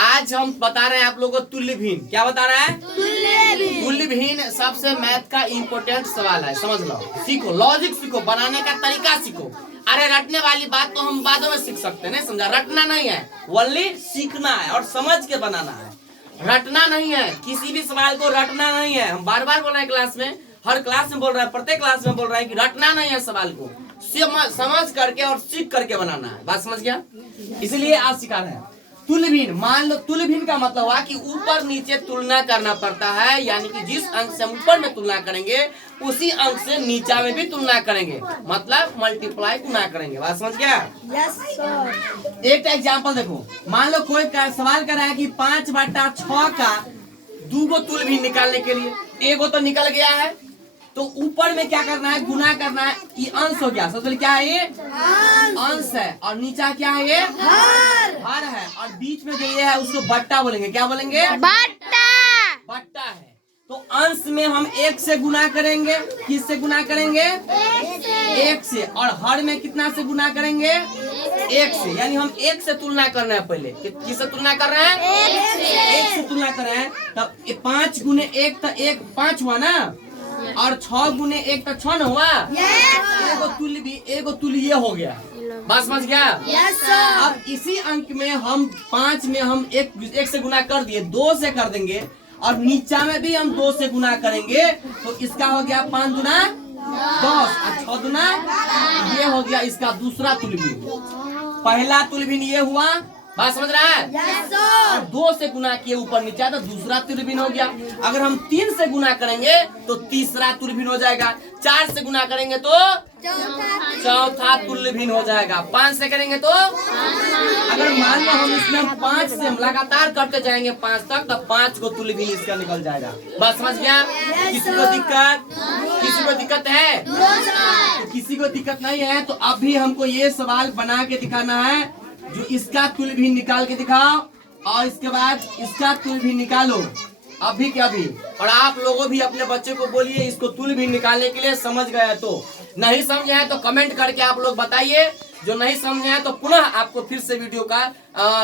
आज हम बता रहे हैं आप लोगों को तुल्य भिन्न। क्या बता रहे हैं? तुल्य भिन्न सबसे मैथ का इम्पोर्टेंट सवाल है, समझ लो। सीखो, लॉजिक सीखो, बनाने का तरीका सीखो। अरे रटने वाली बात तो हम बाद में सीख सकते हैं, नहीं समझा? रटना नहीं है, ओनली सीखना है और समझ के बनाना है। रटना नहीं है, किसी भी सवाल को रटना नहीं है। हम बार बार बोल रहे हैं क्लास में, हर क्लास में बोल रहे हैं, प्रत्येक क्लास में बोल रहे हैं कि रटना नहीं है, सवाल को समझ करके और सीख करके बनाना है। बात समझ गया? इसलिए आज सिखा रहे हैं तुल्य भिन्न। मान लो तुल्य भिन्न का मतलब हुआ कि ऊपर नीचे तुलना करना पड़ता है, यानी कि जिस अंक से हम ऊपर में तुलना करेंगे उसी अंक से नीचा में भी तुलना करेंगे, मतलब मल्टीप्लाई गुना करेंगे। बात समझ गया? Yes sir. एक एग्जांपल देखो, मान लो कोई सवाल कर रहा है कि 5/6 का 2 गो तुल्य भिन्न निकालने के लिए, एगो तो निकल गया है, तो ऊपर में क्या करना है? गुना करना है। ये अंश हो गया, सबसे पहले क्या है? ये अंश है, और नीचा क्या है? ये हर है, और बीच में जो ये है उसको बट्टा बोलेंगे। क्या बोलेंगे? बट्टा है। तो अंश में हम 1 से गुना करेंगे। किस से गुना करेंगे? 1 से। और हर में कितना से गुना करेंगे? 1 से। यानी हम 1 से तुलना कर रहे हैं। पहले किससे तुलना कर रहे हैं? 1 से तुलना कर रहे हैं। तब 5 गुने 1 तो 1 5 हुआ ना, और 6 गुने 1 तो 6 न हुआ। एगो तुल्य ये हो गया। बात समझ गया? अब इसी अंक में हम 5 में हम 1 से गुना कर दिए, 2 से कर देंगे, और नीचा में भी हम 2 से गुना करेंगे, तो इसका हो गया 5 गुना 10 और 6 गुना ये हो गया इसका दूसरा तुल्य भिन्न। पहला तुल्य भिन्न ये हुआ। बात समझ रहा है? और 2 से गुना किए ऊपर नीचा तो दूसरा तुल्य भिन्न हो गया। अगर हम 3 से गुना करेंगे तो तीसरा तुल्य भिन्न हो जाएगा। 4 से गुना करेंगे तो चौथा तुल्य भिन्न हो जाएगा। 5 से करेंगे तो, अगर मान लो हम इसमें 5 से लगातार करते जाएंगे 5 तक, तो 5 को तुल्य भिन्न इसका निकल जाएगा। बस समझ गया? किसी को दिक्कत? किसी को दिक्कत है? तो किसी को दिक्कत नहीं है तो अभी हमको ये सवाल बना के दिखाना है, जो इसका तुल्य भिन्न निकाल के दिखाओ, और इसके बाद इसका तुल्य भिन्न निकालो अभी के अभी। और आप लोगों भी अपने बच्चे को बोलिए इसको तुल्य भिन्न निकालने के लिए। समझ गए तो? नहीं समझे हैं तो कमेंट करके आप लोग बताइए। जो नहीं समझे हैं तो पुनः आपको फिर से वीडियो का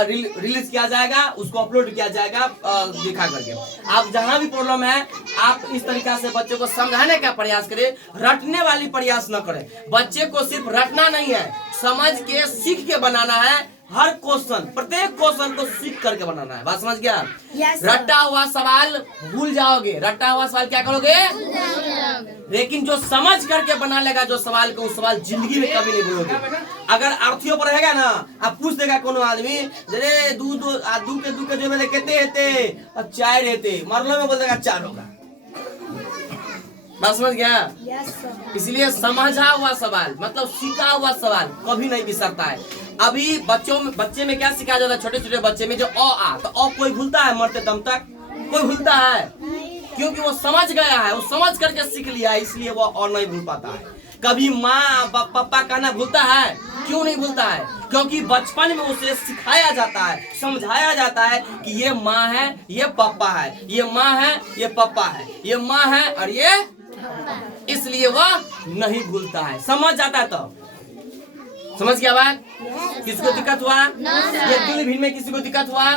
रिलीज किया जाएगा, उसको अपलोड किया जाएगा दिखा करके। आप जहां भी प्रॉब्लम है आप इस तरीका से बच्चे को समझाने का प्रयास करें, रटने वाली प्रयास न करें। बच्चे को सिर्फ रटना नहीं है, समझ के सीख के बनाना है। हर क्वेश्चन, प्रत्येक क्वेश्चन को सीख करके बनाना है। बात समझ गया? रटा हुआ सवाल भूल जाओगे, रटा हुआ सवाल क्या करोगे? लेकिन जो समझ करके बना लेगा जो सवाल को, उस सवाल जिंदगी में कभी नहीं भूलोगे। अगर अर्थियों पर रहेगा ना, आप पूछ देगा कोनो आदमी, जरे दू के जो मेरे कहते हेते 4 रहते, मरलो में बोल देगा 4 होगा। बात समझ गया? इसलिए समझा हुआ सवाल मतलब सीखा हुआ सवाल कभी नहीं बिसरता है। अभी बच्चे में क्या सिखाया जाता है? छोटे छोटे बच्चे में जो तो कोई भूलता है मरते दम तक? कोई भूलता है? क्योंकि वो समझ गया है, वो समझ करके सीख लिया है, इसलिए वो और नहीं भूल पाता है। कभी माँ पापा कहना भूलता है? क्यों नहीं भूलता है? क्योंकि बचपन में उसे सिखाया जाता है, समझाया जाता है कि ये माँ है, ये पापा है, ये माँ है, ये पापा है, ये माँ है और ये, इसलिए वह नहीं भूलता है। समझ जाता है तो समझ गया बात? किसी को दिक्कत हुआ? ये तुल्य भिन्न में किसी को दिक्कत हुआ?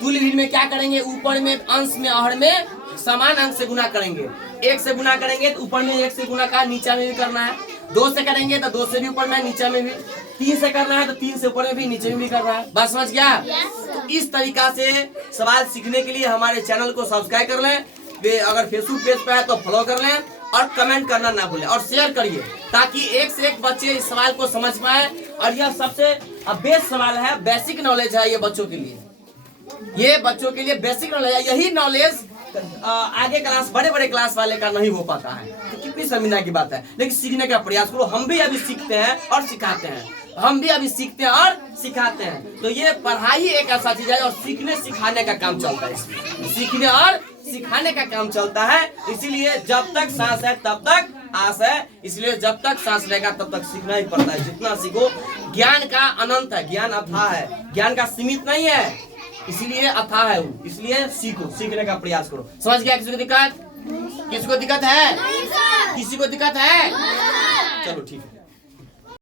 तुल्य भिन्न में क्या करेंगे? ऊपर में अंश में हर में समान अंक से गुना करेंगे। 1 से गुना करेंगे तो ऊपर में 1 से गुना का नीचा में भी करना है। 2 से करेंगे तो 2 से भी ऊपर में नीचा में भी। 3 से करना है तो 3 से ऊपर में भी नीचे में भी करना है। बात समझ गया? तो इस तरीका से सवाल सीखने के लिए हमारे चैनल को सब्सक्राइब कर लें। अगर फेसबुक पेज पे है तो फॉलो कर लें, और कमेंट करना ना भूलें, और शेयर करिए ताकि एक से एक बच्चे इस सवाल को समझ पाए। और यह सबसे बेस्ट सवाल है, बेसिक नॉलेज है ये बच्चों के लिए। ये बच्चों के लिए बेसिक नॉलेज है। यही नॉलेज आगे क्लास, बड़े बड़े क्लास वाले का नहीं हो पाता है। तो कितनी समझना की बात है, लेकिन सीखने का प्रयास करो। हम भी अभी सीखते हैं और सिखाते हैं, हम भी अभी सीखते हैं और सिखाते हैं। तो ये पढ़ाई एक ऐसा चीज है और सीखने सिखाने का काम चलता है। इसमें सीखने और सिखाने का काम चलता है। इसीलिए जब तक सांस है तब तक आस है। इसलिए जब तक सांस रहेगा तब तक सीखना ही पड़ता है। जितना सीखो, ज्ञान का अनंत है, ज्ञान अथाह है, ज्ञान का सीमित नहीं है, इसलिए अथाह है वो। इसलिए सीखो, सीखने का प्रयास करो। समझ गया? किसी को दिक्कत? किसी को दिक्कत है? किसी को दिक्कत है? चलो ठीक है।